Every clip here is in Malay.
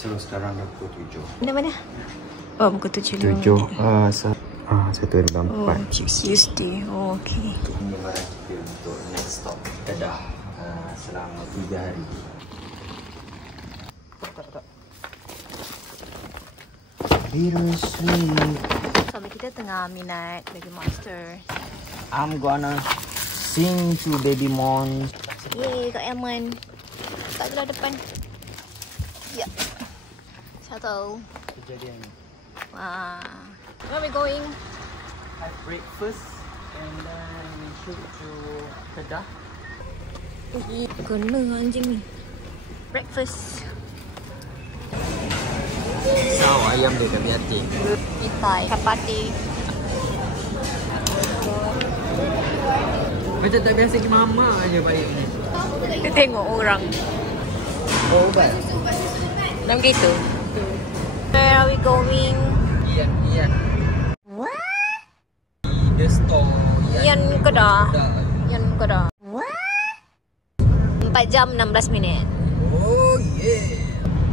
So sekarang dah pukul 7. Mana? Oh, pukul 7. 1.4. Oh, Tuesday. Oh, okay. Ini barang kita untuk next stop Kedah selama 3 hari. Bittersweet. Suami kita tengah minat Baby Monster. I'm gonna sing to Baby Monster. Yeay, Kak Yaman. Kat belah depan. Ya. Satu. Kejadian ni. Where are we going? Have breakfast and then we shoot to Kedah. Kena anjing ni. Breakfast. Sao ayam dia kat hati. Itai, kapati. Macam tak biasa ke mama aja baik ni. Kita tengok orang. Oh, ubat. Macam gitu. Where are we going? Ian. What? The store. Ian Kedah. Ian Kedah. 4 jam 16 minit. Oh yeah.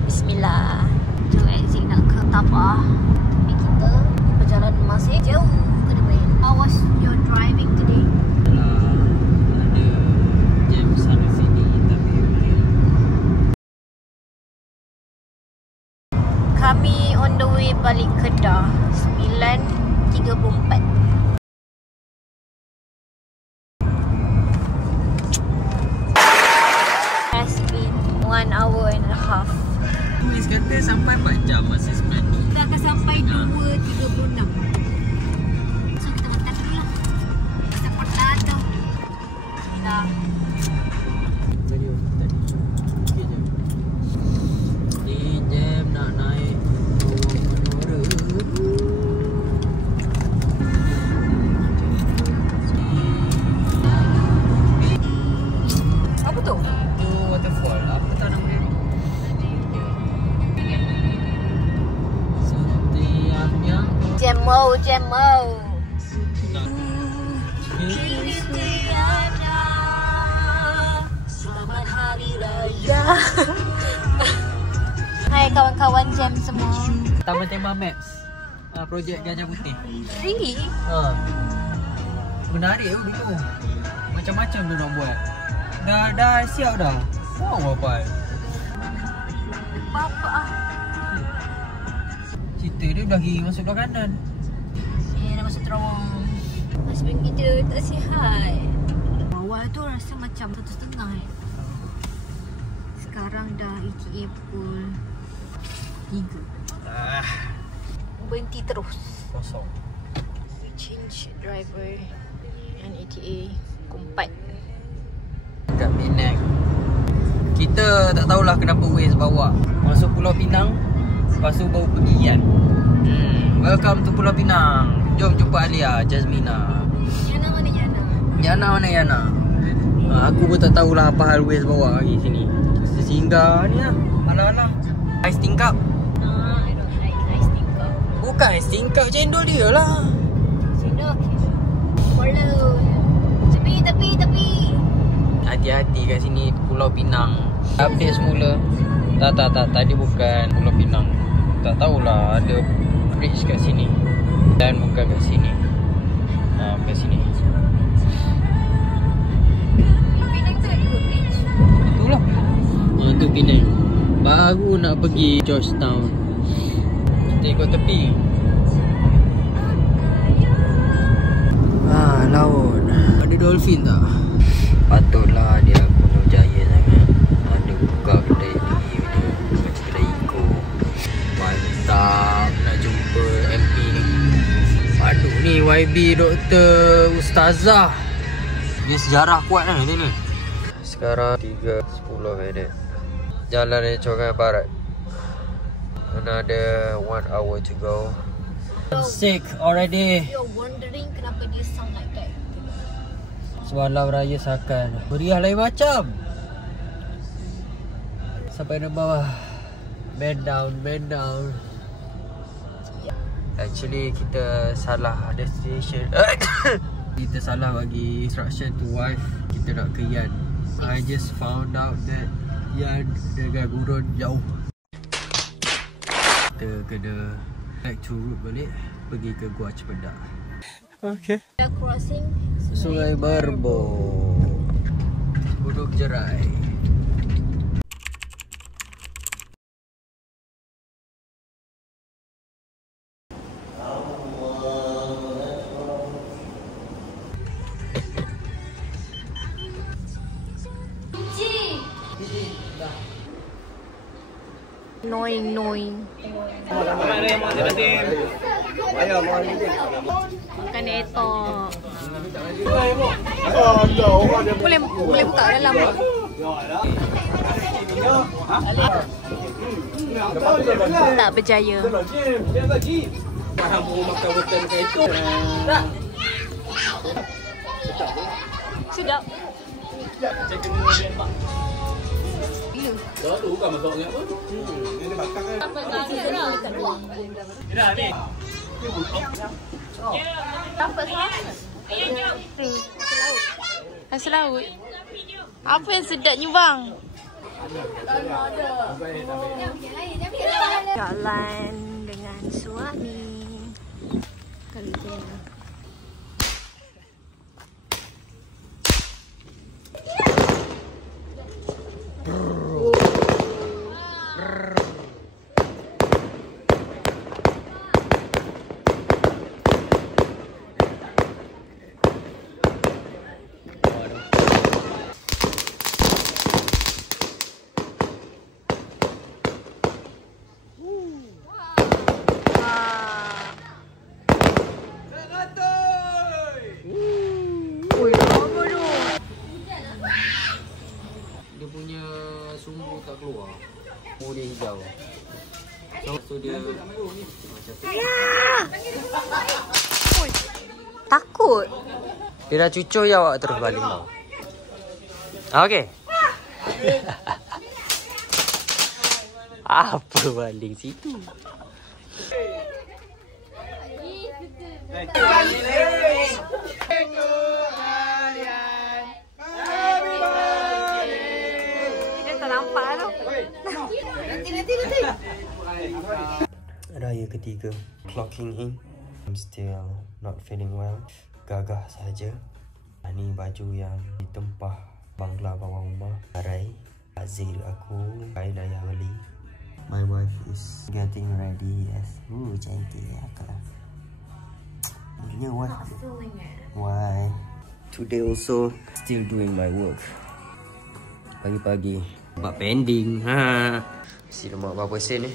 Bismillah. Jom exit nak ke Tabah. Tapi kita berjalan masih jauh ke depan. How was your driving today? Ada jam sana sini tapi Kami on the way balik Kedah 9.34. Has been 1 hour and a half. Tulis kata sampai 4 jam masih sebenarnya. Kita akan sampai 2.36. So kita makan dulu lah. Kita potato. Bismillah. Jadi tadi okey je. Ni jam nak naik menara. Apa tu? Oh, waterfall. Apa tak nama dia? Setiapnya Jemo. Selamat Hari Raya. Hai kawan-kawan jam semua. Taman Tema Maps. Projek Gajah Putih. Really? Menarik tu dulu. Macam-macam dia nak buat. Dah siap dah. Wow, apa? Apa ah? Cerita dia dah pergi masuk belah kanan. Dah masuk terowong. Husband kita tak sihat. Awal tu rasa macam 1.5 Sekarang dah ETA pukul 3. Berhenti terus. Kosong. We change driver and ETA pukul 4. Kat Penang. Kita tak tahulah kenapa Waze bawa masuk Pulau Pinang, lepas tu baru pergi Ian. Welcome to Pulau Pinang. Jom jumpa Alia, Jasmina. Yana mana Yana? Yana mana Yana? Aku pun tak tahulah apa hal Waze bawa lagi sini. Kita singgah ni lah. Alah-alah. Ice tingkap. I don't like ice tingkap. Bukan ice tingkap, cendol dia lah. Cendol okay. Follow. Tapi. Hati-hati kat sini Pulau Pinang. Update semula. Tak, tadi bukan Pulau Pinang. Tak tahulah ada bridge kat sini. Dan bukan kat sini. Kat sini. Penang tu ada ke bridge? Itulah. Itu Penang. Baru nak pergi Georgetown. Kita ikut tepi. Laut. Ada dolphin tak? Patutlah dia Gunung Jaya sangat. Ada buka kedai ni, macam kedai Iko. Mantap nak jumpa MP ni. Aduh ni YB Dr. Ustazah. Dia sejarah kuat lah ni. Sekarang 3.10 minit. Jalan dari Chokai Barat. Another 1 hour to go. I'm sick already. You're wondering kenapa dia sound like that. Semalam raya Sakan. Meriah lain macam. Sampai di bawah. Bend down. Actually kita salah destination. Kita salah bagi instruction to wife. Kita nak ke Ian. I just found out that Ian dengan gurun jauh. Kita kena back to route balik, pergi ke Gua Cepedak. Okay. Kita crossing Sungai Barbo, Buduk Jerai. Annoying. Makan etok. Boleh buka dalam. Tak berjaya. Sedap. Đó tu bukan masak ingat pun. Ini makan kan. Apa dekat luar. Dah ni. Apa sah? Nasi laut. Apa yang sedapnya bang? Jalan dengan suami. Kali dia. Dia punya sumbu tak keluar. Sumbu dia hijau. So dia macam tu. Takut. Dia dah cucur je awak terus baling tau. Okey. Apa baling situ? Dia tak nampak tu. Nanti. Raya ketiga, clocking in. I'm still not feeling well. Gagah saja. Ni baju yang ditempah bangla bawah rumah. Arai, Azir aku, kain ayah beli. My wife is getting ready as cantik akak. What? Why? Today also still doing my work. Pagi-pagi buat pending. Si lemak berapa sen ni?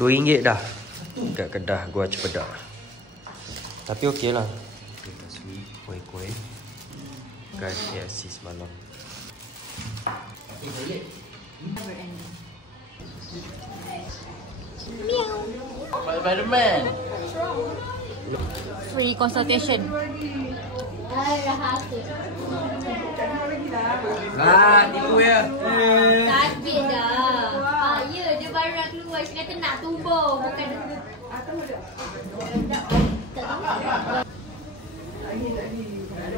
RM2 dah kat Kedah Gua Cepedak. Tapi okey lah. Kita sweet kuih-kuih kan KFC semalam. Spiderman. Free consultation. Tipu ya. Kaget dah. Ya, dia baru nak keluar. Dia kata nak tumbuh. Bukan.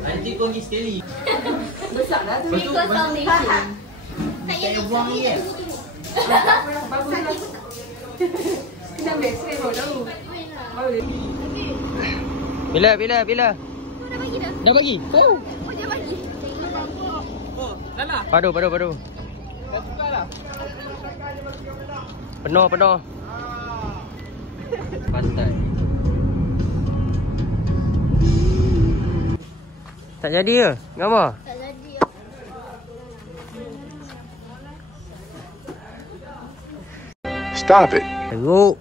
Nanti kau pergi sekali. Besar dah tu. Free consultation. Tak payah buang ni kan? Kena besi baru. Bila? Dah bagi dah. Dah bagi? Oh, dia bagi. Oh, dah lah. Padu. Dah tukar dah. Penuh. Pantai. Tak jadi ke? Ngapa? Tak jadi. Stop it. Teruk.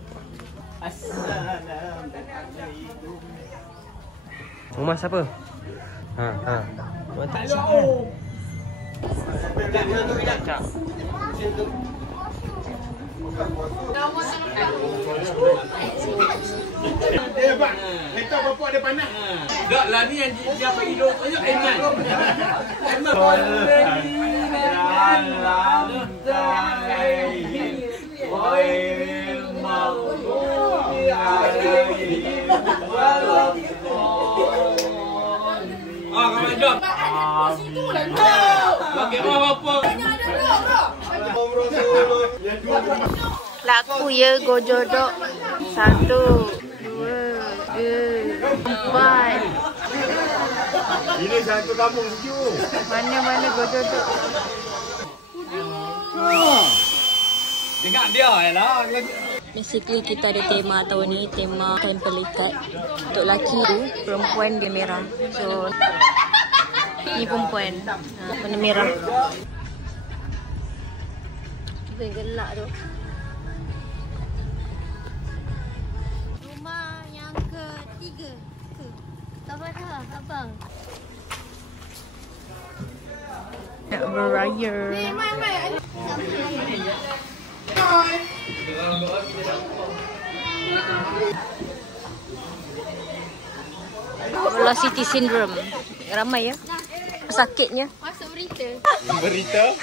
Rumah siapa? Rumah tak siapa? Bang. Kita bapak ada panah. Tak lah ni yang dia bagi hidup. Aiman. Kawan jom. Bagi apa? Laku ya gojodok. 1, 2, 4. Ini satu kampung sejuk. Mana gojodok. Dengar dia lah. Basically kita ada tema tahun ni, tema kain pelikat. Untuk lelaki tu, perempuan dia merah. So ni perempuan, warna merah. Cuba gelak tu. Rumah yang ketiga. Abang. Nak beraya. Velocity syndrome. Ramai ya. Sakitnya. Masuk berita. Berita?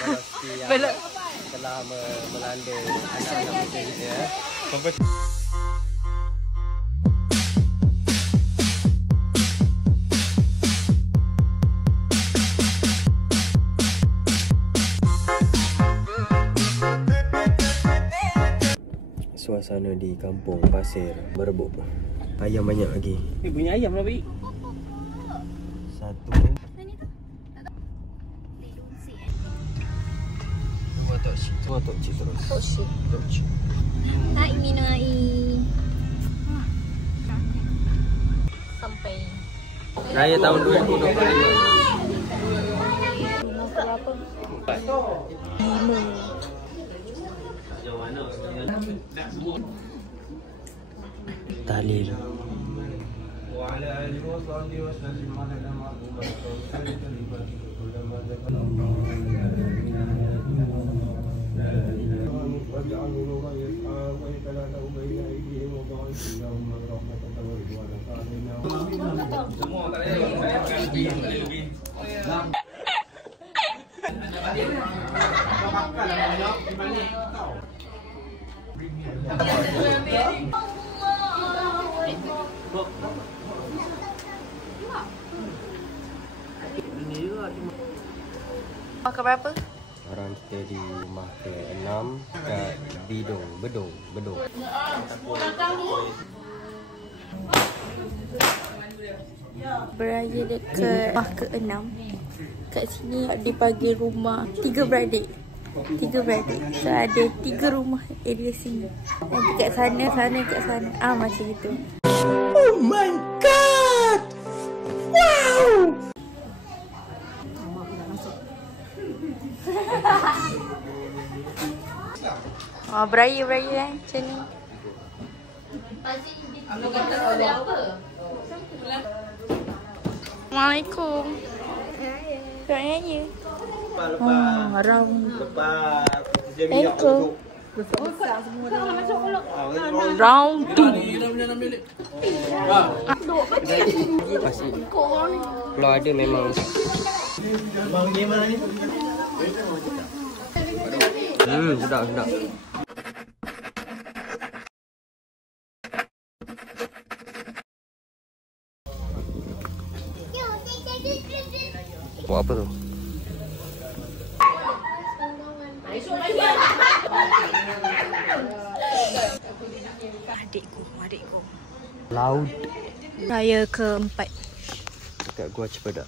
Belum. Telah melanda anak-anak kita ya. Suasana di kampung pasir berebut. Ayam banyak lagi. Ni punya ayam lah, Bi. Satu. Dua tok cik terus. Tok cik. Hai Minai. Sampai. Raya tahun 2025. Rumah berapa? 5. Tahlil. Makan berapa? Orang kita di rumah ke-6 kat Bedong. Beraya dekat rumah ke-6. Kat sini dipanggil rumah 3 beradik. So ada 3 rumah area sini. Nanti kat sana, kat sana. Macam itu. Oh my god! Wow! Beraya macam ni. Assalamualaikum. Raya. Round. Engkau. Round 2. Pasti. Kalau ada memang. Sedap. Buat apa tu? Adikku. Laut. Raya ke-4. Dekat Gua Cipedak.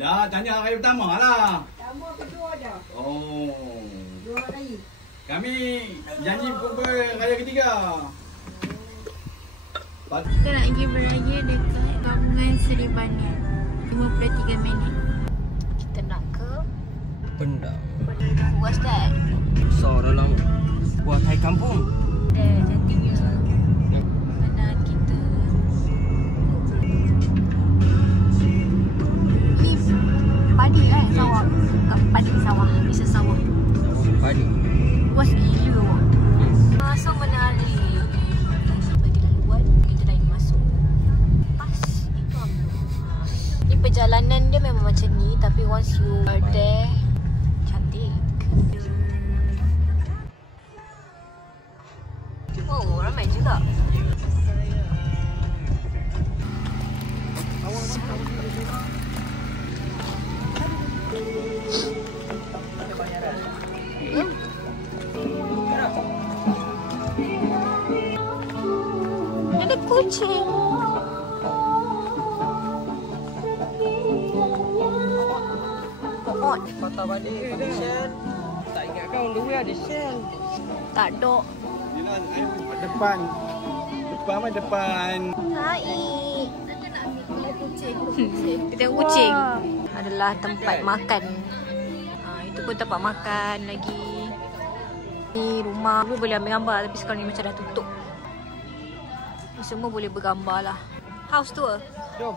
Dah, tanya hari pertama lah. Pertama kedua dah. Oh. 2 hari. Kami janji kumpul raya ketiga. Kita nak pergi beraya dekat Gabungan Seri Banyan. 53 minit. Kita nak ke Pendang. What's that? Besar dalam buah Thai kampung. Cantiknya. Mana kita ni padi kan? Sawah. Padi sawah. Bisa sawah. Padi. Luas gila. So menarik. Bagi laluan kita dah masuk. Pas itu ni perjalanan dia memang macam ni, tapi once you are there, cantik. Oh, ramai juga. Ada kucing. Patah balik pakai shell. Tak ingat kau on the way ada shell. Tak ada. Depan. Depan apa depan? Hai. Kita tengok kucing. Adalah tempat makan. Itu pun tempat makan lagi. Ni rumah. Dulu boleh ambil gambar tapi sekarang ni macam dah tutup. Ni semua boleh bergambar lah. House tour. Jom.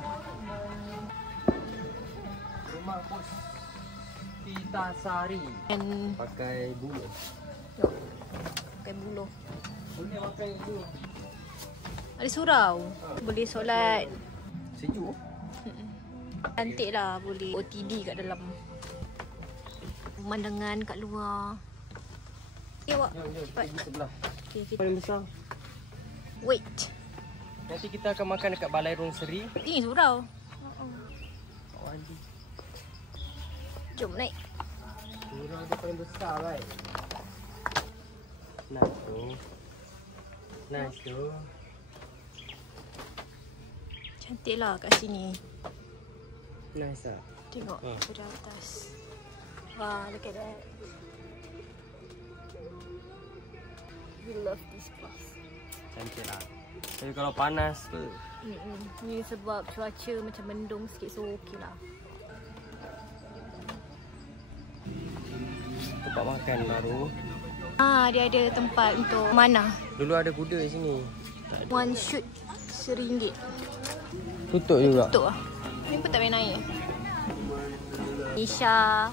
Rumah kos Pitasari. Dan Pakai bulu. jom. Pakai buluh. Boleh pakai bulu. Ada surau. Boleh solat. Sejuk. Cantik lah, boleh OTD kat dalam. Pemandangan kat luar. Okay, awak. Jom, jom. Cepat. Pergi sebelah. Okay, kita Paling besar. wait. Nanti kita akan makan dekat Balai Rong Seri. Ini surau. Wadi. Jom naik. Surau dia paling besar, right? Nice tu. Nice tu. Cantik lah kat sini. Nice lah. Tengok dari atas. Wah, look at that. We love this place. Cantik lah. Tapi kalau panas tu. Ni sebab cuaca macam mendung sikit, so okey lah. Tempat makan baru. Dia ada tempat untuk mana? Dulu ada kuda di sini. One shoot RM1. Tutup juga. Tutup lah. Ni pun tak main air. Nisha.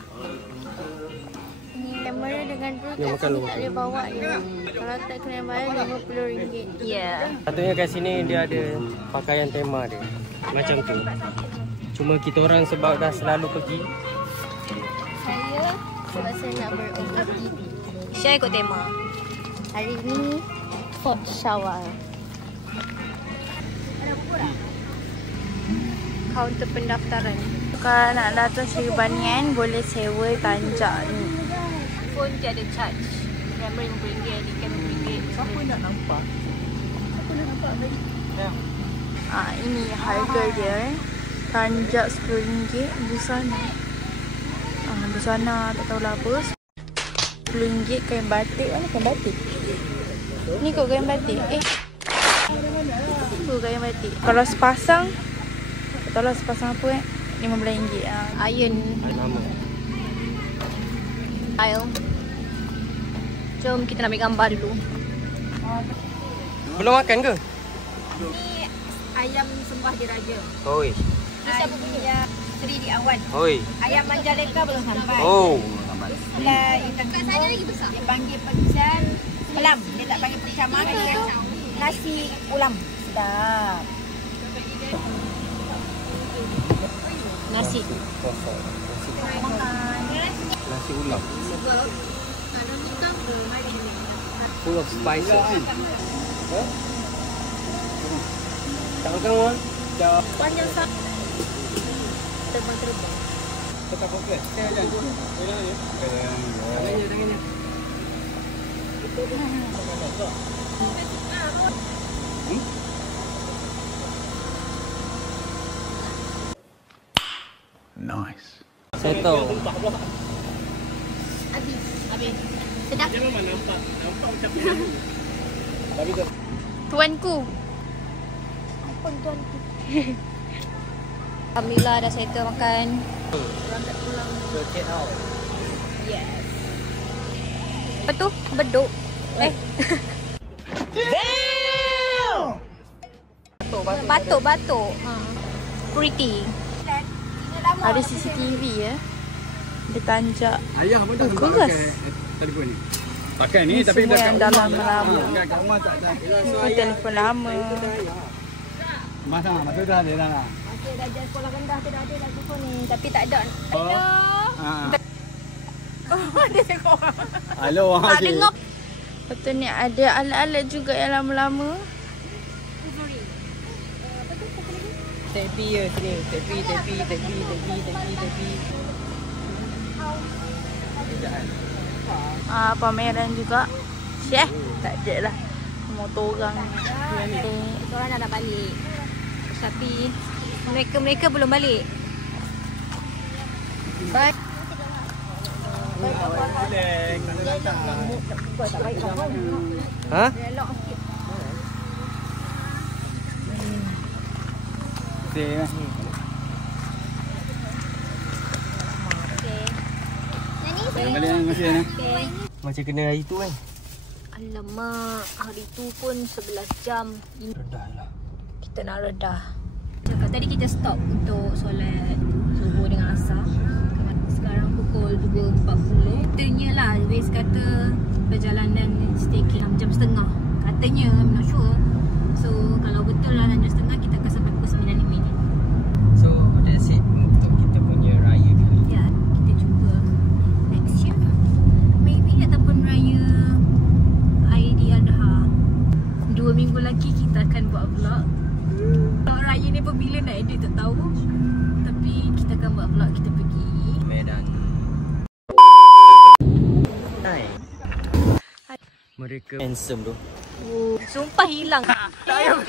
Ni kamera dengan drone Yang makan lu. tak boleh bawa je. Kalau tak kena bayar RM50. Ya. Yeah. Satunya kat sini dia ada pakaian tema dia. Macam tu. Cuma kita orang sebab dah selalu pergi. Saya sebab saya nak ber-OOTD. Syah ikut tema. Hari ni Fort Syawal. Kaunter pendaftaran. Kalau nak datang Seri Banian boleh sewa tanjak ni. Pun tiada charge. Kamera RM50, tiket RM50. Siapa nak nampak? Ini harga dia. Tanjak RM10 busana. Busana tak tahulah apa. RM10 kain batik. Mana kain batik? Ni kot kain batik. Tu kain batik. Kalau sepasang, tak tahulah sepasang apa RM15. Iron Nama. aisle. Jom kita nak ambil gambar dulu. Belum makan ke? Ni ayam sembah diraja. Oi. Ni siapa punya? Seri di Awan. Oi. Ayam Manjaleka belum sampai. Oh. Sebelah ikan kat sana lagi besar. Dia panggil pekisan pelam. Dia tak panggil percaman. Nasi ulam. Sedap. Nasi. Nasi ulam. Full of spices. Tak makan orang? Panjang sak. Terbang-terbang. Tetap fokus. Tangannya. Nice. Settle. Habis. Sedap. Jangan nampak macam Tapi tu. Tuanku. Apa tuanku? Alhamdulillah dah settle makan. Berangkat pulang. Get out. Yes. Apa tu? Beduk. Batuk. Pretty. Ada CCTV ya. Dia tanjak. Ayah pun tak keras. pakai telefon ni. Pakai ni tapi Semua yang dalam lama. kat rumah tak ada. Itu telefon lama. Masa dah ada dah. Okey, dah jadi sekolah rendah tu dah ada dah telefon ni. Tapi tak ada. Dia tengok. Halo. Tak dengar. Lepas tu ni ada alat-alat juga yang lama-lama. Tepi ya sini. Tepi. Pameran juga. Syekh. Tak ada lah. motor orang ni. Orang dah nak balik. Tapi mereka belum balik. Bye. Ha? Macam kena hari tu kan. Alamak, hari tu pun 11 jam. Redah lah. Kita nak redah. Cakap tadi kita stop untuk solat subuh dengan asar. Sekarang pukul 2.40. Katanya lah, Waze kata perjalanan staycation jam setengah. Katanya, I'm not sure. So, kalau betul lah 6 jam setengah, kita akan sampai pukul 9.5. So that's it untuk kita punya raya kali ni. Ya, kita jumpa next year. Maybe ataupun raya Aidiladha. 2 minggu lagi kita akan buat vlog. Vlog raya ni pun bila nak edit tak tahu. Tapi kita akan buat vlog kita pergi Medan. Hai. Mereka handsome tu. Sumpah hilang. Tak payah.